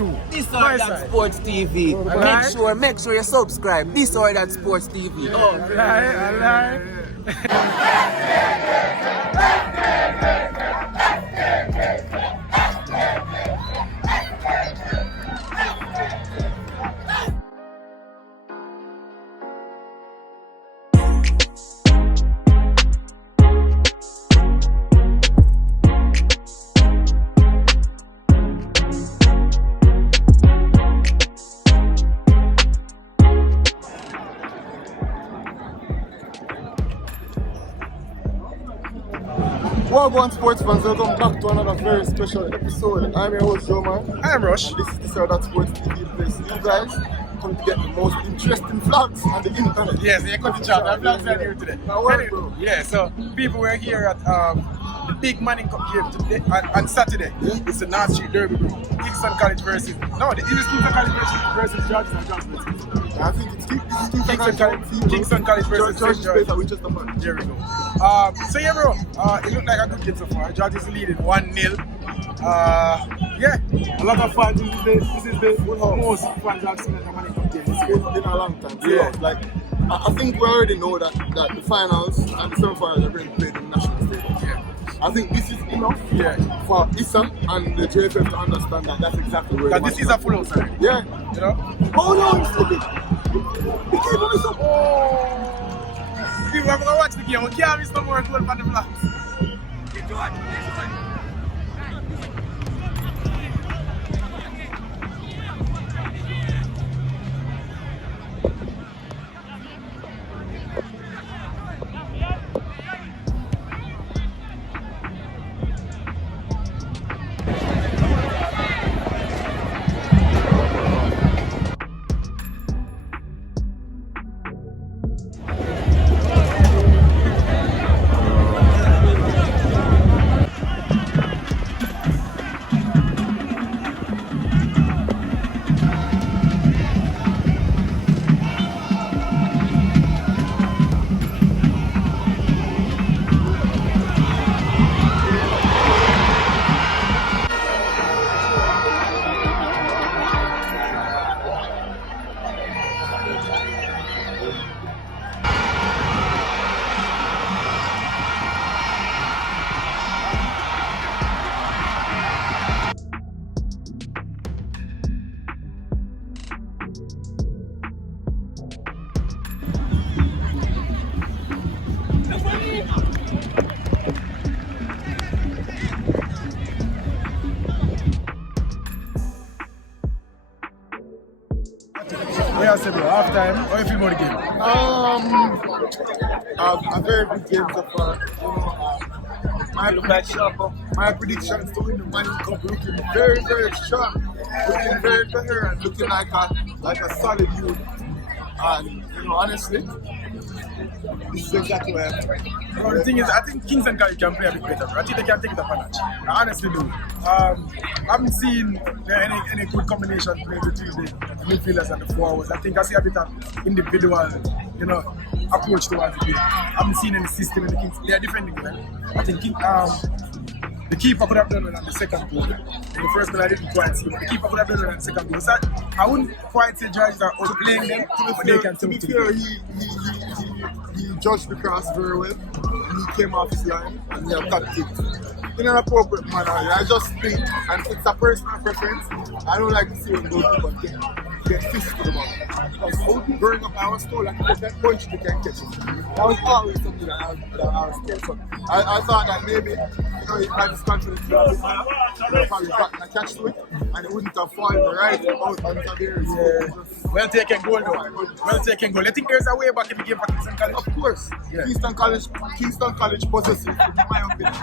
too. This or that Sports TV. Make sure you subscribe. This or that Sports TV. Oh, Alright. Welcome sports fans, welcome back to another very special episode. I'm your host Joe Man. I'm Rush. This is the Sir That Sports TV place. You guys come to get the most interesting vlogs on the internet. Yes, you got the chat. I'm vlogs are here today. Bro. Yeah, so people were here at the big Manning Cup game today on Saturday. Yeah. It's the North Street Derby, bro. Kingston College versus Kingston College versus Georgia and Georgia. I think it's Kingston College versus George Georgia. Space, Winchester man. There we go. So yeah, bro, it looked like a good game so far. George is leading 1-0. Yeah, a lot of fans. This is the most fans I've seen at the Manning Cup game this year. It's been a long time. Yeah. Like, I think we already know that the finals and the semi-finals are being played in national stadium. Yeah. I think this is enough for Issa and the JFF to understand that that's exactly where Because this is a full house already. Yeah. You know? Oh no, it's stupid. He came on this up. People are going to watch the game. We can't miss no more goal from the Blacks. Yeah, say bro, half time, how you feel about the game? A very good game so far. My predictions to win the Manning Cup looking very, very strong, looking very coherent, looking like a solid youth. And honestly, this is exactly where I'm at. Bro, the thing is, I think Kingston College can play a bit better, bro. I think they can take it up a notch. I honestly do. I haven't seen any good combination play between the midfielders and the forwards. I think I see a bit of individual, approach towards the game. I haven't seen any system in the Kings. They are defending well. I think the keeper could have done well on the second goal. In the first goal, I didn't quite see, but the keeper could have done well on the second goal. So I wouldn't quite say George are outplaying them, but they can To be fair, he judged the cross very well. He came off his line and he attacked it in an appropriate manner. I just think, and it's a personal preference, I don't like to see him go to get fists to the ball. Because growing up, I was told that if that punch, you can catch it. That was always something that I was scared of. I thought that maybe, he had this confidence to have probably gotten a catch to it, and it wouldn't have fallen right out on the area. Well taken goal though. Well taken goal. I think there's a way back in the game for Kingston College. Of course. Yeah. Kingston College possesses, in my opinion,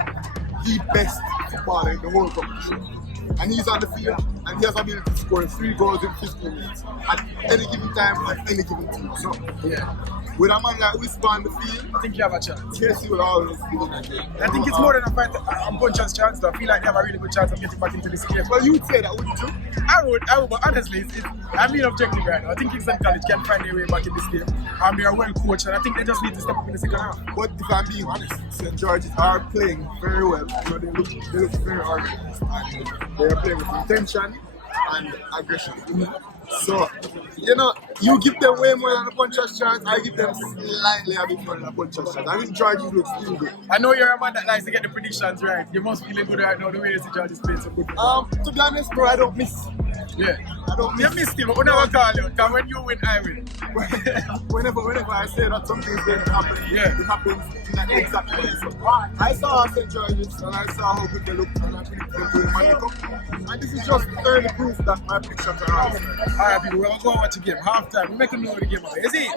the best footballer in the whole competition. And he's on the field and he has the ability to score 3 goals in 15 minutes at any given time, at any given team. So, with a man like Whisper on the field, I think you have a chance. yes, he will always be in that game. I think it's more than a puncher's chance though. I feel like they have a really good chance of getting back into this game. Well, you would say that, wouldn't you? I would, but honestly, I'm being objective right now. I think Kingston College can find their way back in this game. They are well coached, and I think they just need to step up in the second half. But if I'm being honest, St. George's are playing very well. They look very organized. And they are playing with intention, and aggression. So, you know, you give them way more than a puncher's chance, I give them slightly a bit more than a puncher's chance. I think Georgie looks still good. I know you're a man that likes to get the predictions right. You must feel good right now the way you see George is playing so good. To be honest, bro, I don't miss. Yeah. I don't miss. You missed him, but we never call you. Because when you win, I win. whenever I say that something is going to happen, Yeah. it happens in that exact way. So, I saw St. George's and I saw how good they look and I predicted them to the Money Cup. And this is just further proof that my predictions are right. Alright, people, we're going to go watch the game. Half time. We make them know the game. Is it?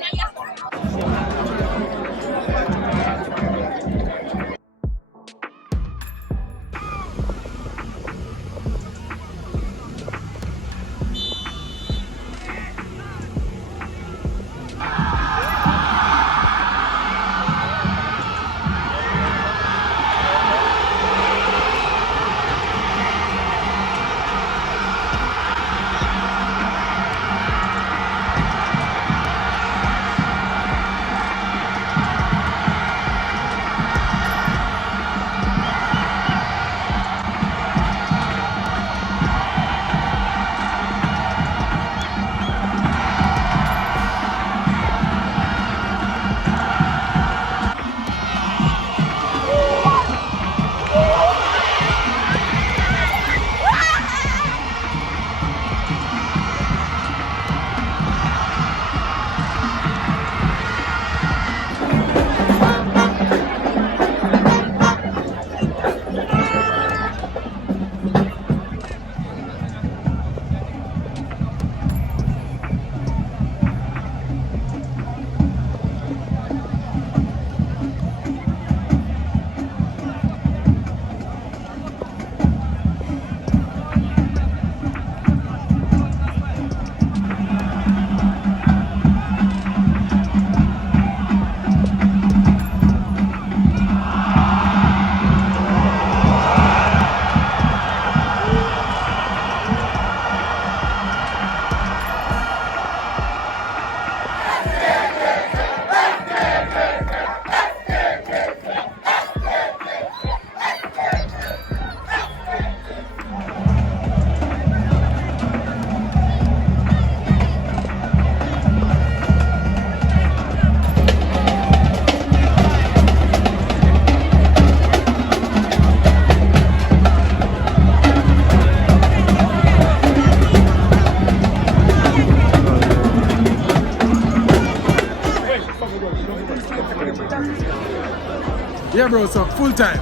Yeah, bro, so full time.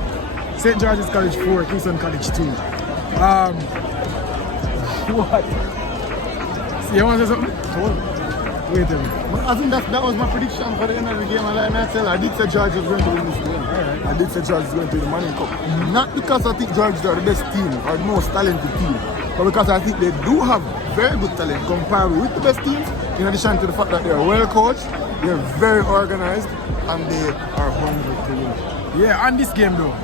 St. George's College 4, Kingston College 2. What? You want to say something? Wait a minute. I think that was my prediction for the end of the game. I did say George was going to win this game. Right. I did say George was going to win the Money Cup. Not because I think George are the best team or the most talented team, but because I think they do have very good talent compared with the best teams, in addition to the fact that they are well coached, they are very organized, and they are hungry to win. Yeah, and this game though,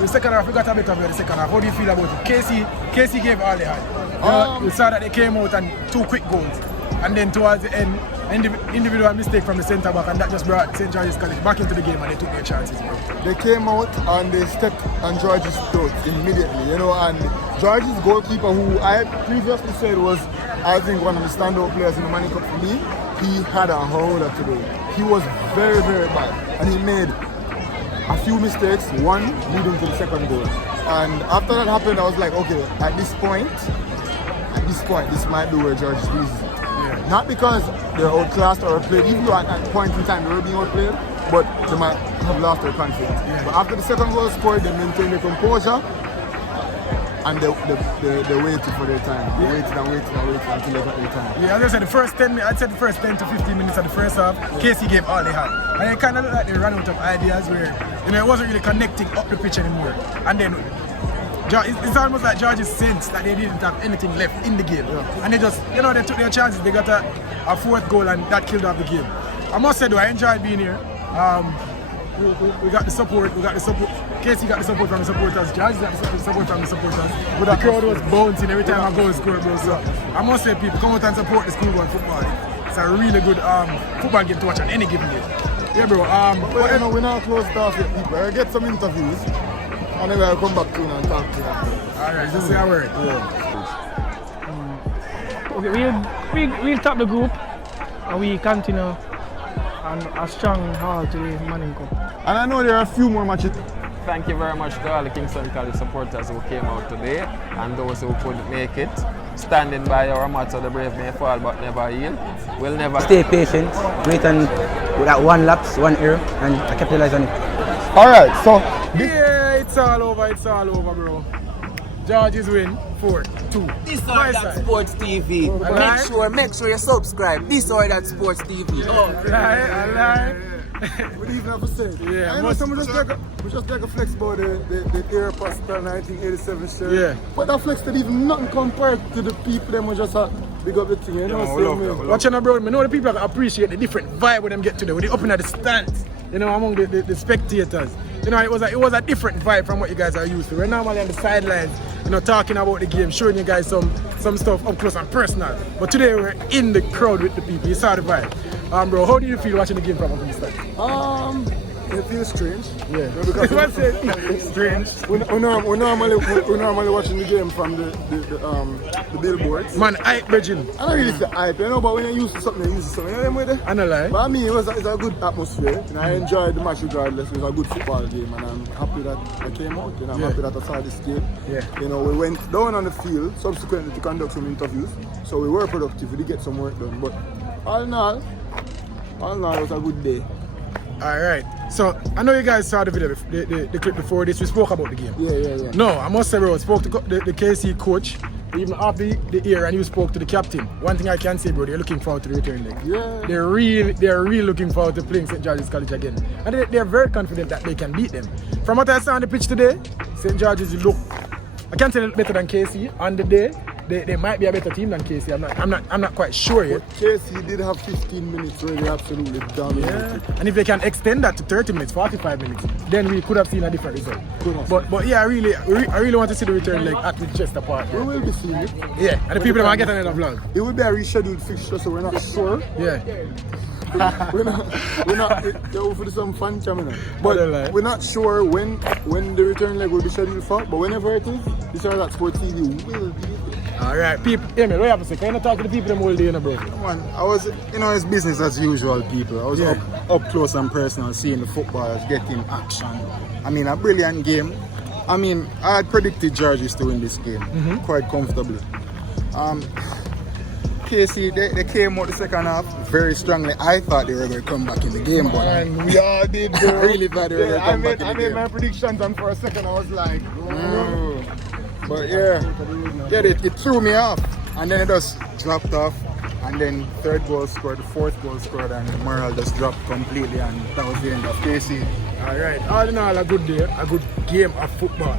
the second half, we got a bit of the second half. How do you feel about it? Casey gave all they had. We saw that they came out and 2 quick goals. And then towards the end, individual mistake from the centre back, and that just brought St. George's College back into the game and they took their chances. Bro. They came out and they stepped on George's throat immediately, you know, and George's goalkeeper, who I previously said was, I think, one of the standout players in the Money Cup for me, he had a howler today. He was very, very bad, and he made a few mistakes, one leading to the second goal. And after that happened, I was like, okay, at this point, this might be where George loses. Yeah. Not because they're outclassed or outplayed, even though at that point in time they were being outplayed, but they might have lost their confidence. Yeah. But after the second goal scored, they maintained their composure and they waited for their time. They waited until they got their time. Yeah, as I said, the first 10 minutes, I'd say the first 10 to 15 minutes of the first half, Casey gave all they had. And it kind of looked like they ran out of ideas where, it wasn't really connecting up the pitch anymore. And then it's almost like George's sense that they didn't have anything left in the game. Yeah. And they just, they took their chances. They got a fourth goal and that killed off the game. I must say though, I enjoyed being here. We got the support. Casey got the support from the supporters. George got the support from the supporters. But the crowd was bouncing every time I go and score, bro. So I must say, people, come out and support the schoolboy football. It's a really good football game to watch on any given day. Yeah, bro. We're not close to us with people. I'll get some interviews. And then I'll come back to you and talk to you. Alright, just say a word. Yeah. Okay, we'll top the group and we continue on a strong haul to the Manning Cup. And I know there are a few more matches. Thank you very much to all the Kingston College supporters who came out today and those who couldn't make it. Standing by our motto, the brave may fall but never yield. We'll never Stay patient, wait and with that one lapse, one error, and capitalize on it. Alright, so Yeah, it's all over, bro. Georges win 4-2. This or My that side. Sports TV. Alright. Make sure you subscribe. This or that Sports TV. Alright. we didn't even have to say it. Yeah, I know must- some we just like a flex about the Air Pascal 1987 shirt. Yeah. But that flex did even nothing compared to the people them who just big up the thing, you know. Watch out, bro. I know the people appreciate the different vibe when them get today. When they open at the stands, you know, among the spectators. You know, it was a different vibe from what you guys are used to. We're normally on the sidelines, you know, talking about the game, showing you guys some stuff up close and personal. But today we're in the crowd with the people. You saw the vibe. Bro, how do you feel watching the game from up on the stand? It feels strange. Yeah. Because What's it? It's strange. we're normally watching the game from the billboards. Man, hype, Virgin. I don't really say hype, you know, but when you're used to something, you're used to something. You know what I mean? I don't lie. But I mean, it's a good atmosphere, and I enjoyed the match regardless. It was a good football game, and I'm happy that I came out, and I'm happy that I saw this game. Yeah. You know, we went down on the field subsequently to conduct some interviews, so we were productive. We did get some work done, but all in all, it was a good day. Alright. So, I know you guys saw the video, the clip before this. We spoke about the game. Yeah. No, I must say, bro, I spoke to the KC coach, even after the year, and you spoke to the captain. One thing I can say, bro, they're looking forward to the return leg. Yeah. They're really looking forward to playing St. George's College again. And they're very confident that they can beat them. From what I saw on the pitch today, St. George's look, I can't say better than KC. On the day, they might be a better team than KC. I'm not quite sure yet. KC did have 15 minutes where they absolutely dominated. Yeah. And if they can extend that to 30 minutes, 45 minutes, then we could have seen a different result. But yeah, I really want to see the return leg at Winchester Park. We will be seeing it. Yeah, and the people that might get another vlog. It will be a rescheduled fixture, so we're not sure. Yeah. we're not there will be some fun coming up. But We're not sure when the return leg will be scheduled for, but whenever it is, this or that Sports TV will be there. Alright, people, Emil, what you have to say? Can you talk to the people them all day, bro? Man, I was, it's business as usual, people. I was up close and personal, seeing the footballers getting action. I mean, a brilliant game. I mean, I had predicted Georges to win this game quite comfortably. KC, they came out the second half very strongly. I thought they were going to come back in the game, but And we all did, bro. I really thought they were going to come back in the I game. made my predictions, and for a second I was like, But it threw me off, and then it just dropped off, and then third goal scored, the fourth goal scored, and the morale just dropped completely, and that was the end of KC. Alright, all in all, a good day, a good game of football.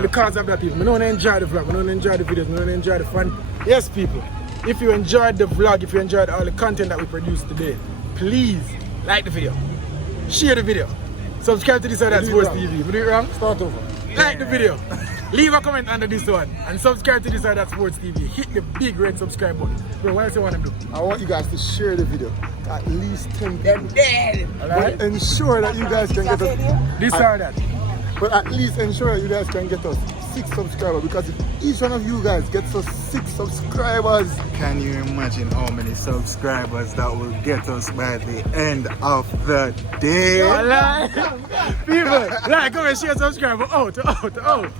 Because of that, people, I don't enjoy the vlog, I don't enjoy the videos, I don't enjoy the fun. Yes, people, if you enjoyed the vlog, if you enjoyed all the content that we produced today, please like the video, share the video, subscribe to this or that Sports TV. We do it wrong? Start over. Like the video, leave a comment under this one, and subscribe to this or that Sports TV. Hit the big red subscribe button. Bro, what else you want to do? I want you guys to share the video. At least 10 people. Alright? But ensure that you guys can get us. This or that. But at least ensure that you guys can get us 6 subscribers, because if each one of you guys gets us 6 subscribers, can you imagine how many subscribers that will get us by the end of the day? People, like, comment, share, subscribe. Out.